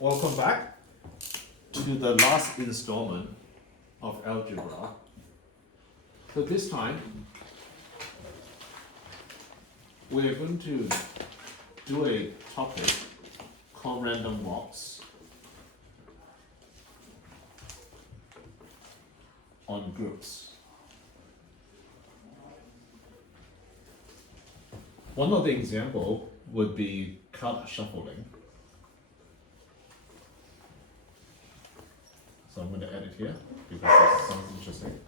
Welcome back to the last installment of Algebra. So this time, we're going to do a topic called random walks on groups. One of the examples would be card shuffling. So I'm going to add it here because it sounds interesting.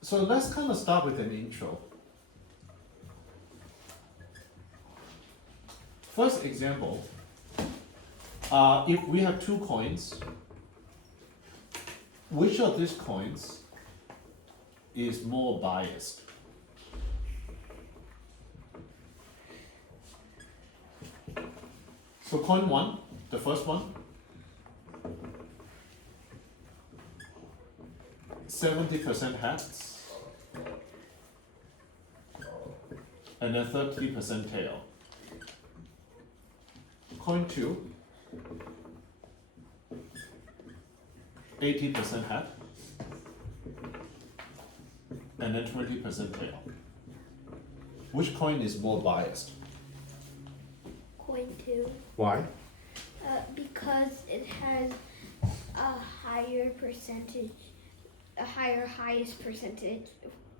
So let's kind of start with an intro. First example, if we have two coins, which of these coins is more biased? So coin one, the first one, 70% heads, and then 30% tail. Coin two, 80% head, and then 20% tail. Which coin is more biased? Coin 2. Why? Because it has a higher percentage, highest percentage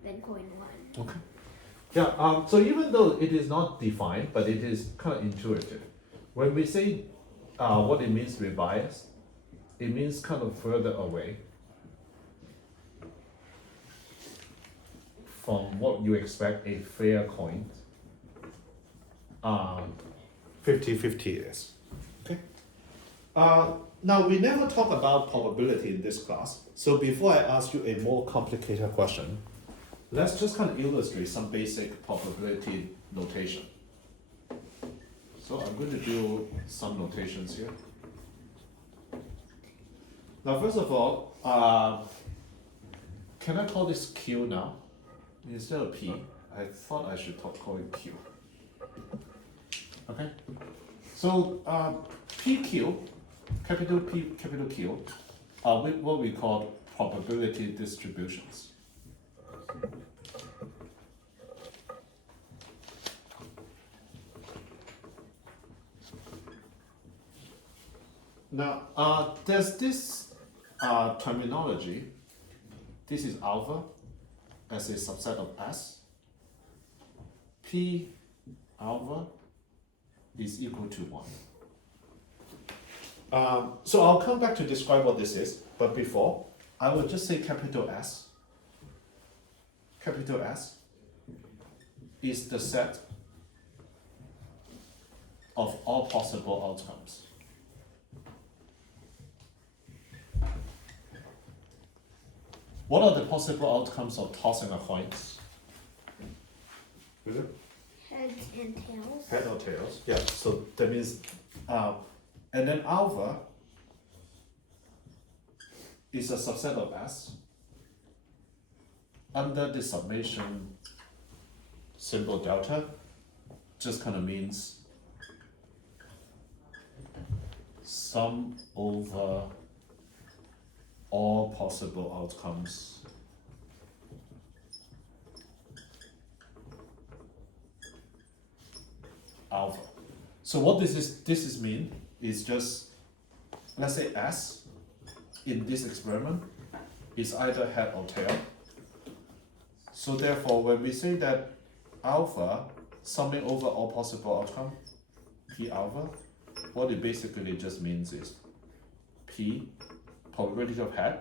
than coin 1. Okay. Yeah, so even though it is not defined, but it is kind of intuitive. When we say what it means to be biased, it means kind of further away from what you expect a fair coin 50-50 is. Okay. Now we never talk about probability in this class. So before I ask you a more complicated question, let's just kind of illustrate some basic probability notation. So I'm going to do some notations here. Now first of all, can I call this Q now? Instead of P, I thought I should call it Q. Okay? So PQ, capital P, capital Q, are what we call probability distributions. Now, there's this terminology. This is alpha as a subset of S. P alpha is equal to 1. So I'll come back to describe what this is, but before, I will just say capital S. Capital S is the set of all possible outcomes. What are the possible outcomes of tossing a coin? Is it? Heads and tails. Head or tails? Yeah, so that means, and then alpha is a subset of S under the summation symbol delta, just kind of means sum over all possible outcomes alpha. So what this is mean is just, let's say S in this experiment is either head or tail. So therefore, when we say that alpha summing over all possible outcome, P alpha, what it basically just means is P probability of head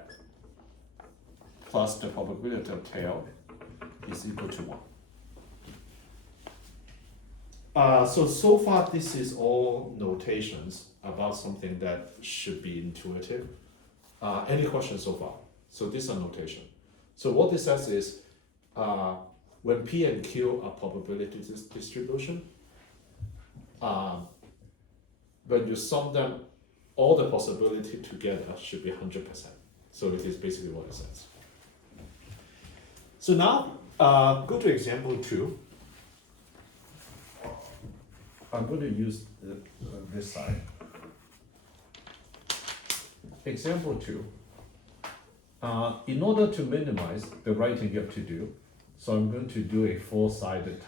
plus the probability of tail is equal to 1. So far this is all notations about something that should be intuitive. Any questions so far? So these are notation. So what this says is when P and Q are probability distribution, when you sum them, all the possibility together should be 100%. So it is basically what it says. So now go to example 2. I'm going to use this side. example 2. In order to minimize the writing you have to do, so I'm going to do a four-sided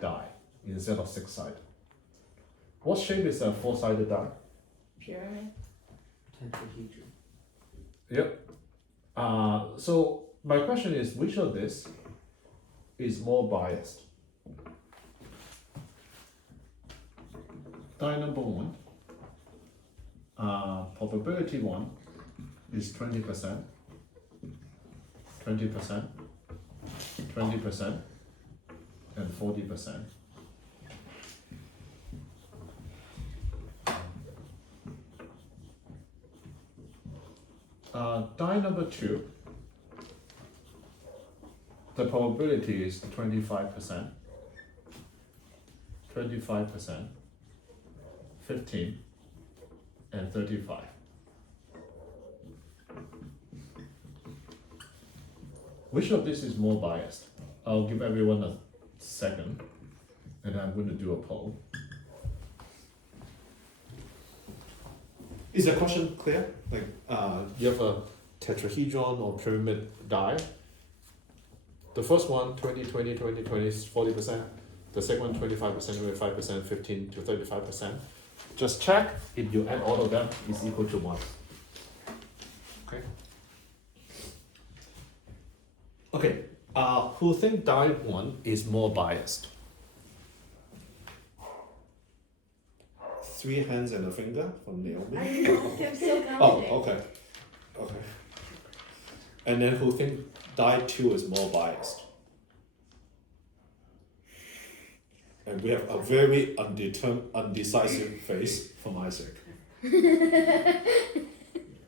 die instead of six-sided. What shape is a four-sided die? Pyramid. Tetrahedron. Yep. So my question is, which of this is more biased? Die number 1, probability 1 is 20%, 20%, 20%, and 40%. Die number 2, the probability is 25%, 25%, 15, and 35. Which of this is more biased? I'll give everyone a second, and I'm going to do a poll. Is the question clear? Like, you have a tetrahedron or pyramid die. The first one, 20, 20, 20, 20 is 40%. The second one, 25%, 25%, 15 to 35%. Just check if you add all of them is equal to 1. Okay. Okay. Who think die 1 is more biased? 3 hands and a finger from Naomi. I know, I'm so confident. Oh, okay. Okay. And then who think die 2 is more biased? And we have a very undecisive face from Isaac.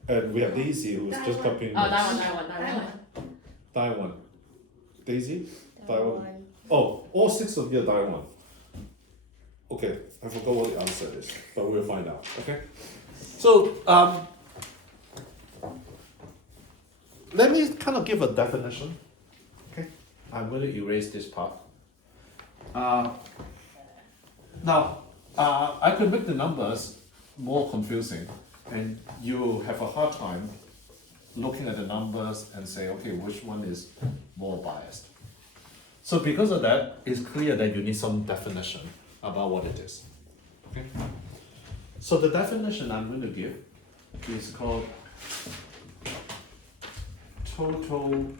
And we have Daisy who's just copying Oh, notes. that one. Die 1. Daisy? Die 1. One. Oh, all 6 of you are die 1. Okay, I forgot what the answer is, but we'll find out, okay? So, let me kind of give a definition, okay? I'm going to erase this part. Now, I could make the numbers more confusing, and you have a hard time looking at the numbers and say, okay, which one is more biased? So because of that, it's clear that you need some definition about what it is. Okay? So the definition I'm going to give is called total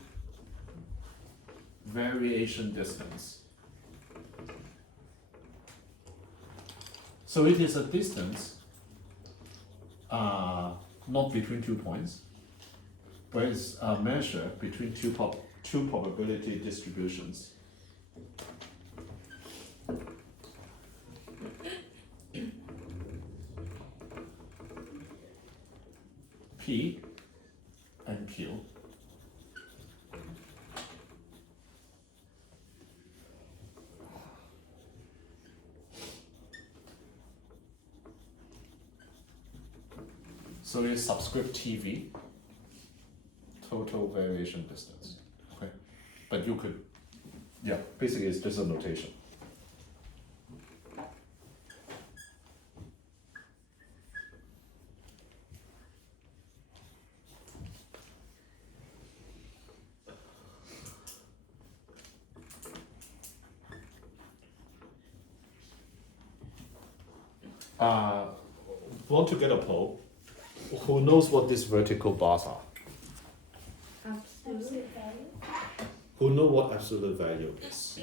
variation distance. So it is a distance not between 2 points, but it's a measure between two probability distributions. P and Q. So it's subscript TV, total variation distance. Okay, but you could, yeah, basically it's just a notation. Want to get a poll? Who knows what these vertical bars are? Absolute value. Who know what absolute value is?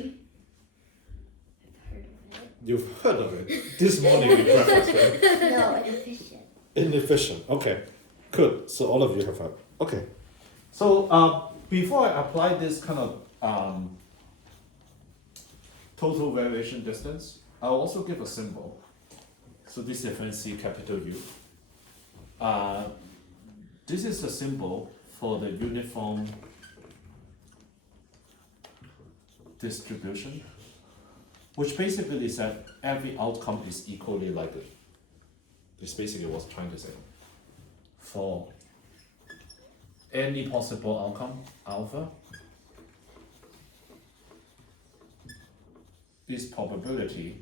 You've heard of it. This morning in breakfast, right? No, inefficient. Inefficient. Okay, good. So all of you have heard. Okay. So before I apply this kind of total variation distance, I'll also give a symbol. So this is fancy capital U. This is a symbol for the uniform distribution, which basically said every outcome is equally likely. This basically was trying to say. For any possible outcome, alpha, this probability,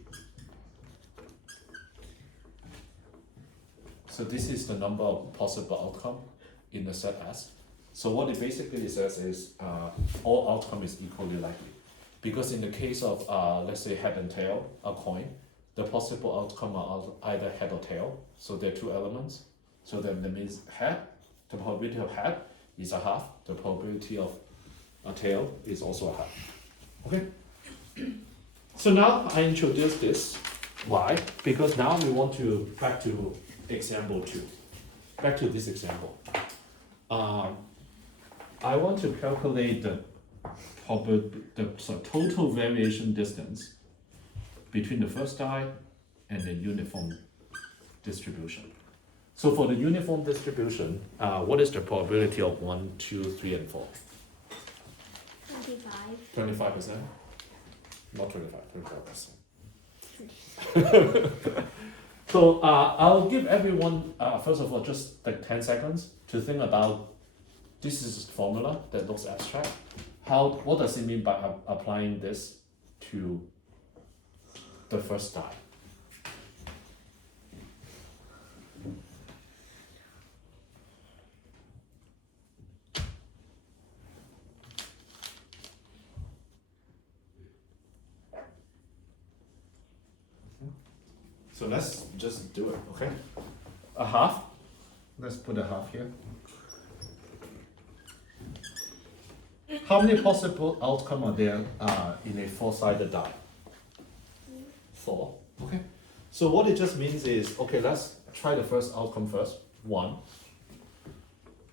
so So this is the number of possible outcome in the set S. So what it basically says is all outcome is equally likely. Because in the case of let's say head and tail, a coin, the possible outcome are either head or tail. So there are two elements. So then that means head, the probability of head is a half. The probability of a tail is also a half. Okay? So now I introduce this. Why? Because now we want to back to example 2. Back to this example. I want to calculate the total variation distance between the first die and the uniform distribution. So for the uniform distribution, what is the probability of 1, 2, 3, and 4? 25. 25%? Not 25, 25%. So I'll give everyone, first of all, just like 10 seconds to think about this is a formula that looks abstract. What does it mean by applying this to the first die? So let's just do it, okay? A half. Let's put a half here. How many possible outcomes are there in a 4-sided die? 4. Okay. So what it just means is, okay, let's try the first outcome first. 1,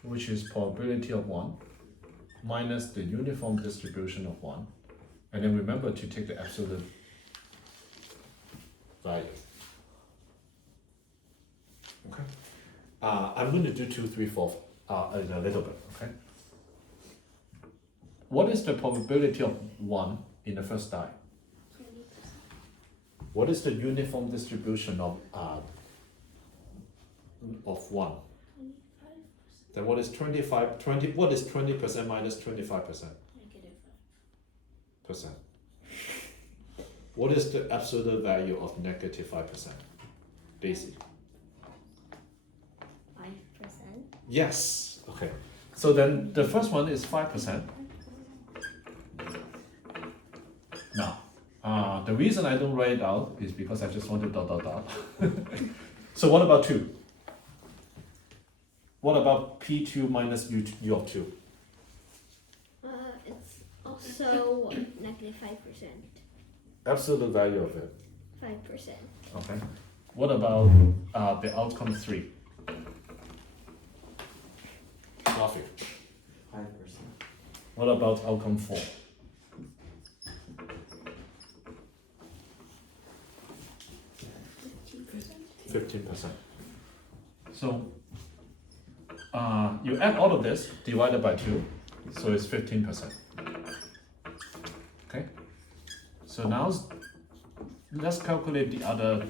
which is probability of 1, minus the uniform distribution of 1. And then remember to take the absolute value. Okay. I'm going to do 2, 3, 4 in a little bit, okay? What is the probability of 1 in the first die? 20%. What is the uniform distribution of 1? 25%. Then what is 20% minus 25%? -5%. What is the absolute value of -5%? Basic. 5%. Yes. Okay. So then the first one is 5%. Now, the reason I don't write it out is because I just want to dot. So what about 2? What about P2 minus U of 2? It's also -5%. Absolute value of it. 5%. Okay. What about the outcome 3? Graphic. 5%. What about outcome 4? 15%. So you add all of this divided by 2, so it's 15%. Okay. So now let's calculate the other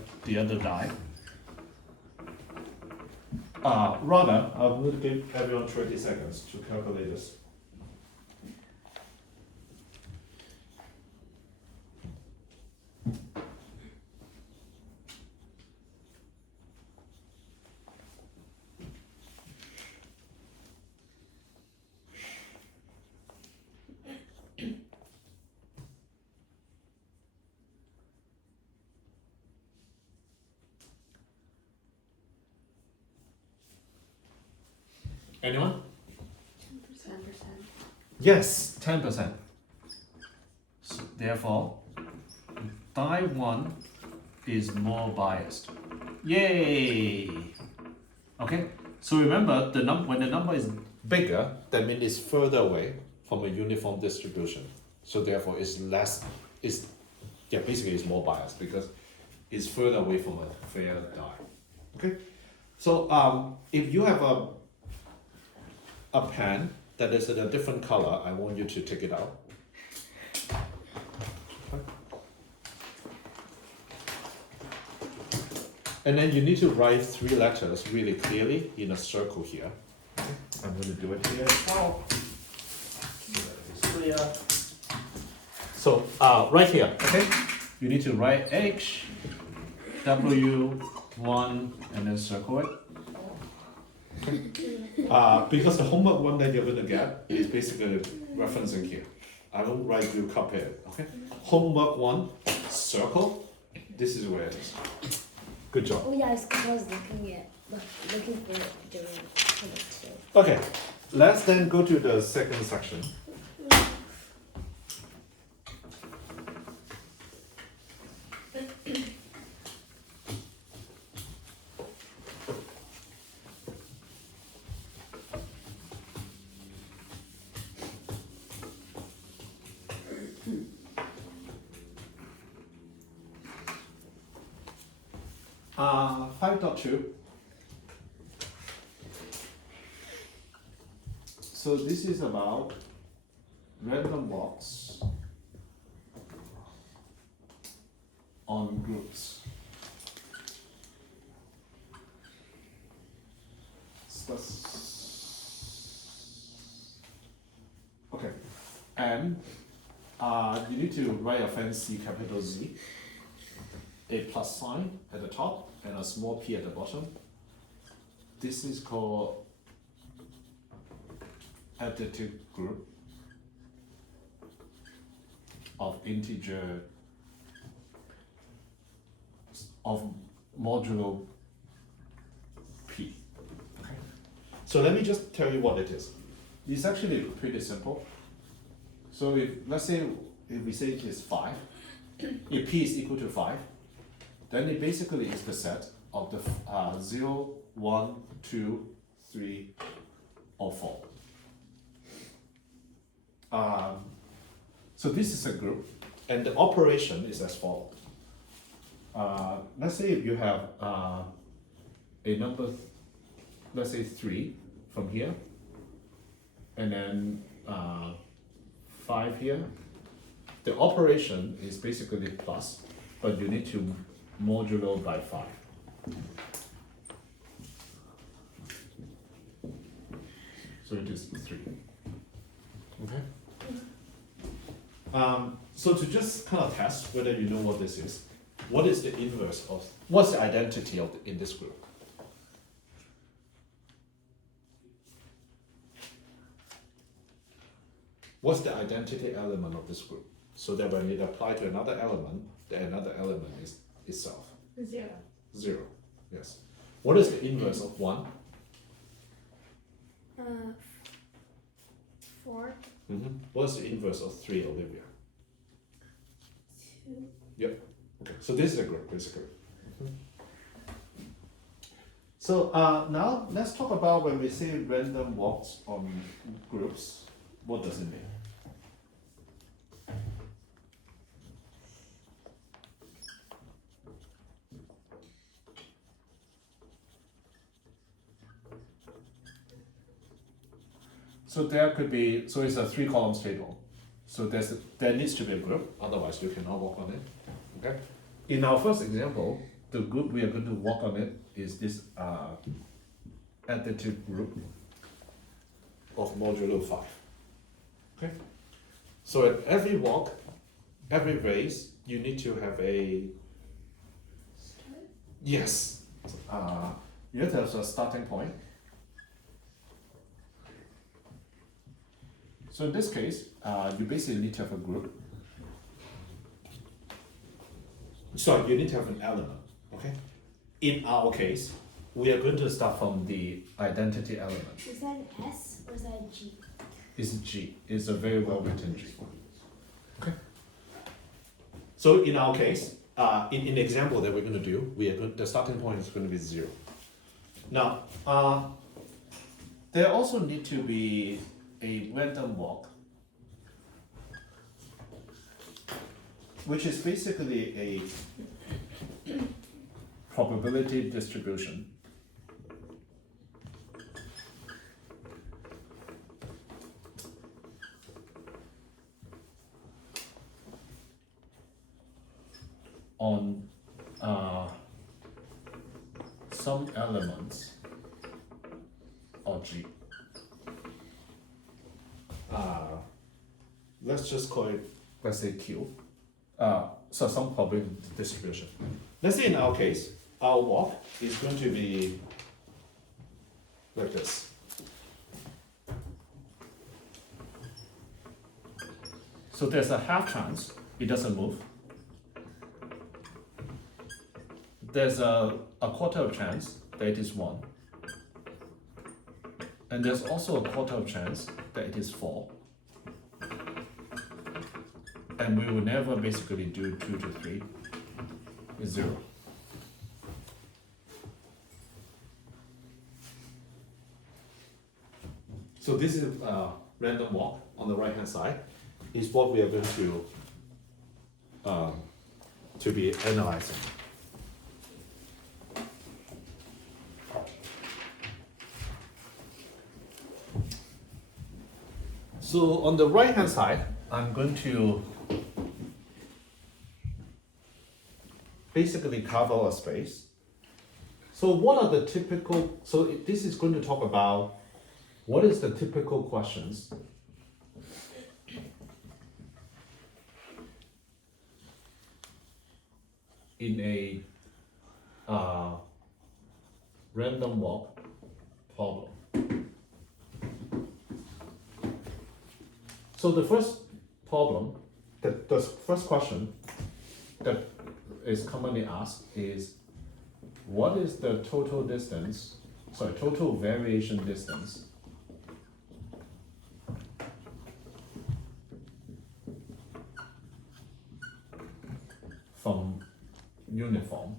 die. Rather, I'm going to give everyone 30 seconds to calculate this. Anyone? 10%. Yes, 10%. So therefore, die 1 is more biased. Yay! Okay, so remember when the number is bigger, that means it's further away from a uniform distribution. So therefore, basically it's more biased because it's further away from a fair die. Okay, so if you have a pen that is in a different color, I want you to take it out. And then you need to write 3 letters really clearly in a circle here. I'm going to do it here as well. Clear. So right here, okay? You need to write H, W, 1, and then circle it. Because the homework one that you're gonna get is basically referencing here. I will write you copy it, okay? Homework one, circle. This is where it is. Good job. Oh yeah, I was looking for it during homework too. Okay, let's then go to the second section. Uh, 5.2. So this is about random walks on groups. Okay, and you need to write a fancy capital Z, a plus sign at the top, and a small p at the bottom. This is called additive group of integer of modulo p. Okay. So let me just tell you what it is. It's actually pretty simple. So if let's say if we say it is 5, if p is equal to 5, then it basically is the set of the 0, 1, 2, 3, or 4. So this is a group, and the operation is as follows. Let's say if you have a number, let's say 3 from here, and then 5 here. The operation is basically plus, but you need to modulo by 5. So it is 3. Okay? So to just kind of test whether you know what this is, what is the inverse of, what's the identity of in this group? What's the identity element of this group? So that when it apply to another element, the another element is itself. 0. 0, yes. What is the inverse of 1? 4. What is the inverse of 3, Olivia? 2. Yep. Okay, so this is a group, basically. So now let's talk about when we say random walks on groups, what does it mean? So there could be, so it's a 3 columns table. So there needs to be a group, otherwise you cannot walk on it. Okay. In our first example, the group we are going to walk on it is this additive group of modulo 5. Okay. So at every walk, every race, you need to have a yes. You have to have a starting point. So in this case, you basically need to have a group. So you need to have an element, okay? In our case, we are going to start from the identity element. Is that an S or is that a G? It's a G. It's a very well written G. Okay. So in our case, in the example that we're going to do, the starting point is going to be 0. Now, there also need to be a random walk, which is basically a probability distribution on some elements of G. Let's just call it, let's say Q. So some probability distribution. Let's say in our case, our walk is going to be, like this. So there's a half chance it doesn't move. There's a quarter of chance that it is 1. And there's also a quarter of chance that it is 4. And we will never basically do 2 to 3. It's 0. So this is random walk on the right hand side is what we are going to be analyzing. So on the right hand side, I'm going to basically carve out a space. So what are the typical, this is going to talk about what is the typical questions in a random walk problem. So the first problem, the first question that is commonly asked is, what is the total variation distance from uniform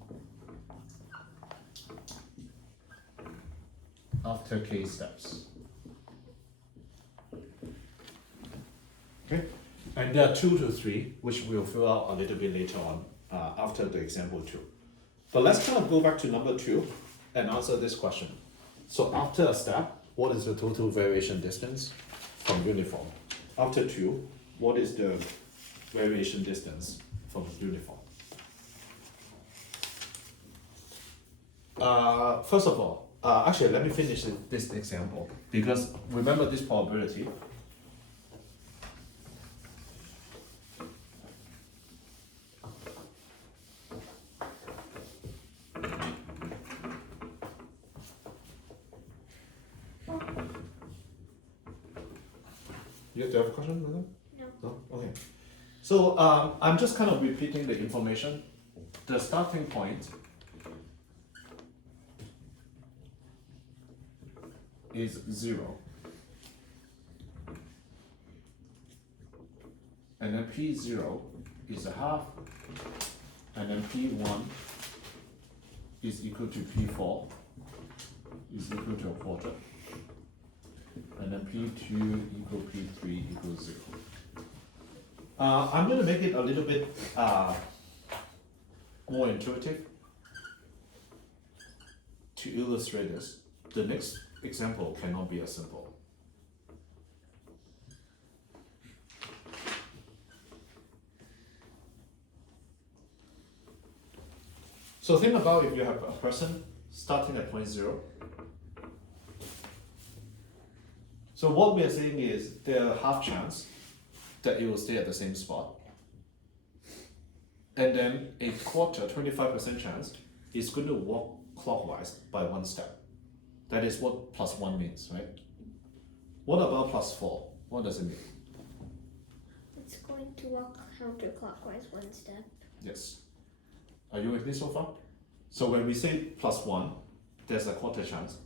after k steps? Okay, and there are 2 to 3, which we'll fill out a little bit later on after the example 2. But let's kind of go back to number 2 and answer this question. So after a step, what is the total variation distance from uniform? After 2, what is the variation distance from uniform? First of all, actually let me finish this example, because remember this probability. You have a question, madam? No. No? Okay. So I'm just kind of repeating the information. The starting point is 0. And then P0 is a half. And then P1 is equal to P4 is equal to a quarter. And then P2 equal P3 equals 0. I'm going to make it a little bit more intuitive to illustrate this. The next example cannot be as simple. So think about if you have a person starting at point 0. So what we are saying is there are half chance that it will stay at the same spot. And then a quarter, 25% chance, is going to walk clockwise by 1 step. That is what +1 means, right? What about +4? What does it mean? It's going to walk counterclockwise 1 step. Yes. Are you with me so far? So when we say +1, there's a quarter chance.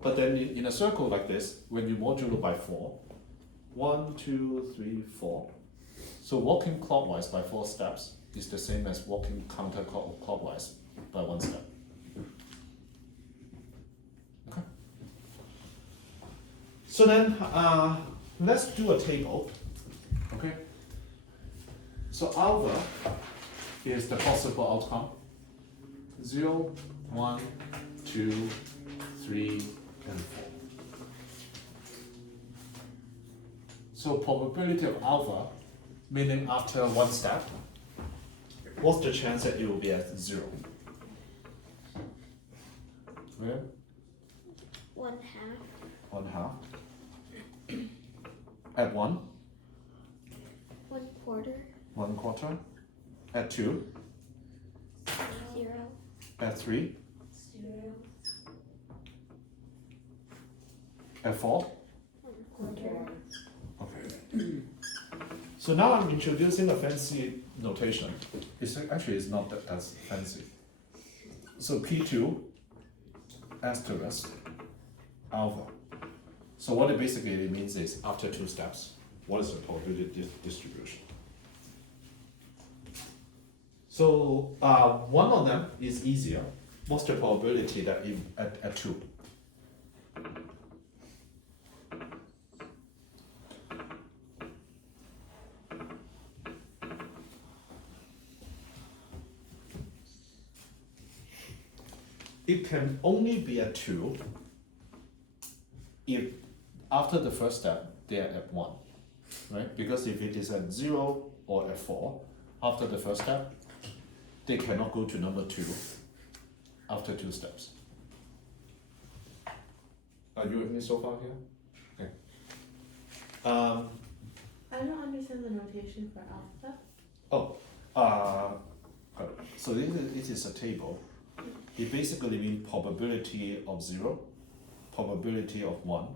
But then in a circle like this, when you modulo by 4, 1, 2, 3, 4. So walking clockwise by 4 steps is the same as walking counterclockwise by 1 step. Okay. So then let's do a table. Okay. So alpha is the possible outcome. 0, 1, 2, 3, and 4. So probability of alpha, meaning after 1 step, what's the chance that it will be at 0? Yeah? 1/2. 1/2. At 1? 1/4. 1/4. At 2? 0. At 3? 0. F4? Quarter. Okay. So now I'm introducing a fancy notation. It's not that's fancy. So P2 asterisk alpha. So what it basically means is after 2 steps, what is the probability distribution? So one of them is easier. What's the probability that at 2? It can only be at 2 if after the first step they are at 1, right? Because if it is at 0 or at 4, after the first step, they cannot go to number 2 after 2 steps. Are you with me so far here? Okay. I don't understand the notation for alpha. So this is a table. It basically means probability of 0, probability of 1,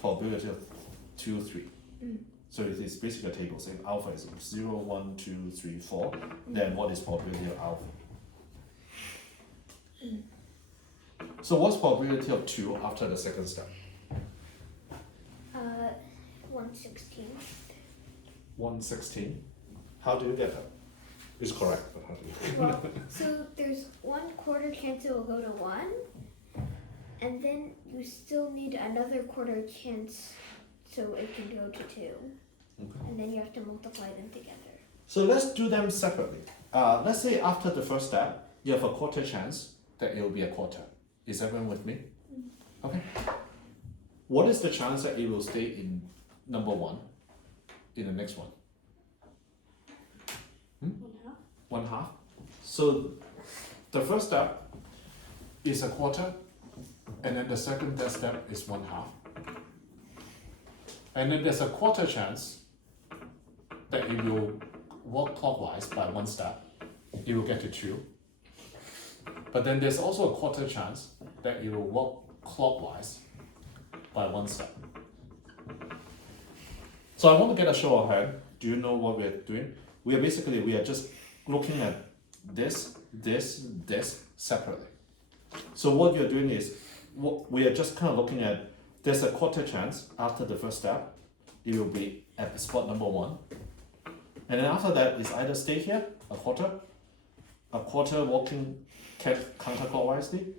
probability of 2, 3. So it is basically a table saying alpha is 0, 1, 2, 3, 4. Then what is probability of alpha? So what's probability of 2 after the second step? 1/16. 1/16. How do you get that? It's correct, but how do you Well, so there's 1/4 chance it will go to 1, and then you still need another quarter chance so it can go to 2. Okay. And then you have to multiply them together. So let's do them separately. Let's say after the first step, you have a quarter chance that it will be a quarter. Is everyone with me? Okay. What is the chance that it will stay in number 1 in the next one? 1/2. 1/2. So the first step is a quarter, and then the second step is 1/2. And then there's a quarter chance that it will walk clockwise by 1 step, it will get to 2. But then there's also a quarter chance that it will walk clockwise by 1 step. So I want to get a show of hand. Do you know what we're doing? We are just looking at this separately. So what you're doing is, we are just kind of looking at, there's a quarter chance after the first step, it will be at spot number 1. And then after that is either stay here, a quarter walking counterclockwise,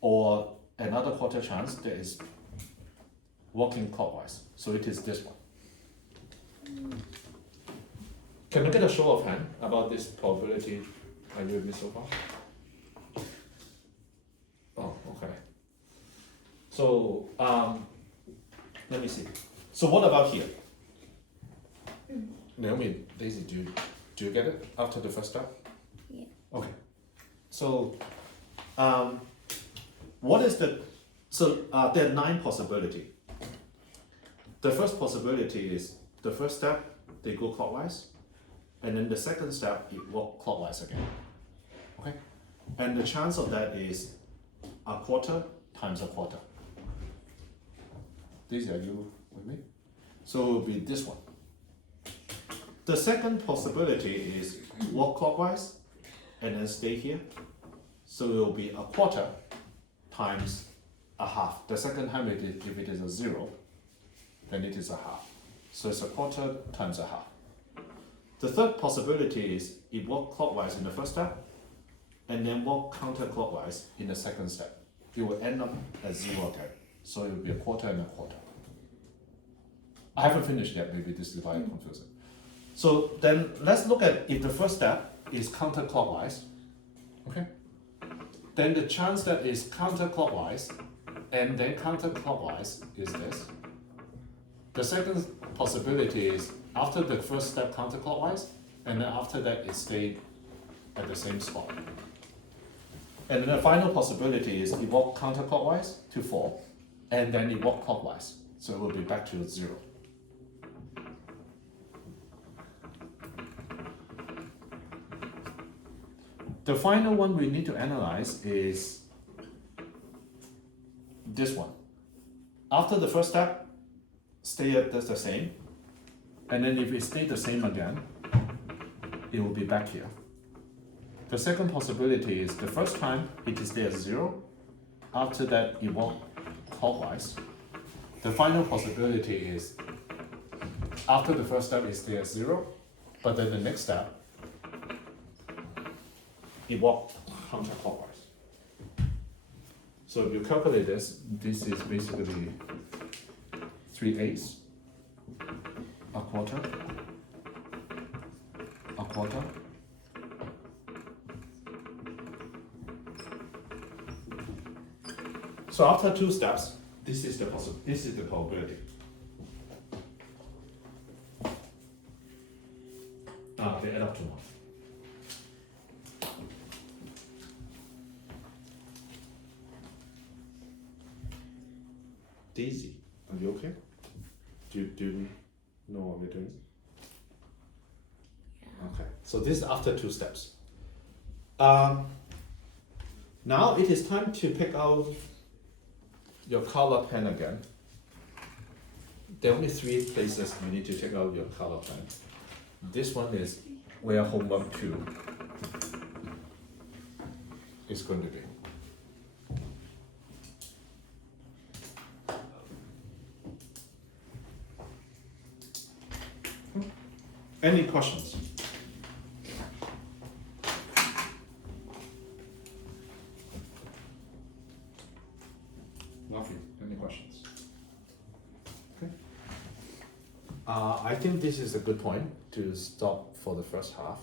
or another quarter chance that is walking clockwise. So it is this one. Can we get a show of hand about this probability? Are you with me so far? Oh, okay. So let me see. So what about here? Naomi, Daisy, do you get it after the first step? Yeah. Okay. So what is the, so there are 9 possibilities. The first possibility is the first step, they go clockwise, and then the second step, it walk clockwise again. Okay? And the chance of that is a quarter times a quarter. Daisy, are you with me? So it will be this one. The second possibility is walk clockwise and then stay here. So it will be a quarter times a half. The second time, if it is a 0, then it is a half. So it's a quarter times a half. The third possibility is it walk clockwise in the first step and then walk counterclockwise in the second step. It will end up at 0 again. So it will be a quarter and a quarter. I haven't finished yet, maybe this is why I'm confusing. So then let's look at if the first step is counterclockwise, okay? Then the chance that is counterclockwise and then counterclockwise is this. The second possibility is after the first step counterclockwise, and then after that it stayed at the same spot. And then the final possibility is it walk counterclockwise to 4, and then it walk clockwise. So it will be back to 0. The final one we need to analyze is this one. After the first step, stay at the same. And then if it stay the same again, it will be back here. The second possibility is the first time it is there 0. After that, it walk clockwise. The final possibility is after the first step is there 0, but then the next step, it walk counterclockwise. So if you calculate this, this is basically 3/8, a quarter, a quarter. So after 2 steps, this is the probability. They add up to 1. Daisy, are you okay? Do you know what we're doing? Okay, so this is after 2 steps. Now it is time to pick out your color pen again. There are only 3 places you need to take out your color pen. This one is where homework 2 is going to be. Any questions? Nothing. Any questions? Okay. I think this is a good point to stop for the first half.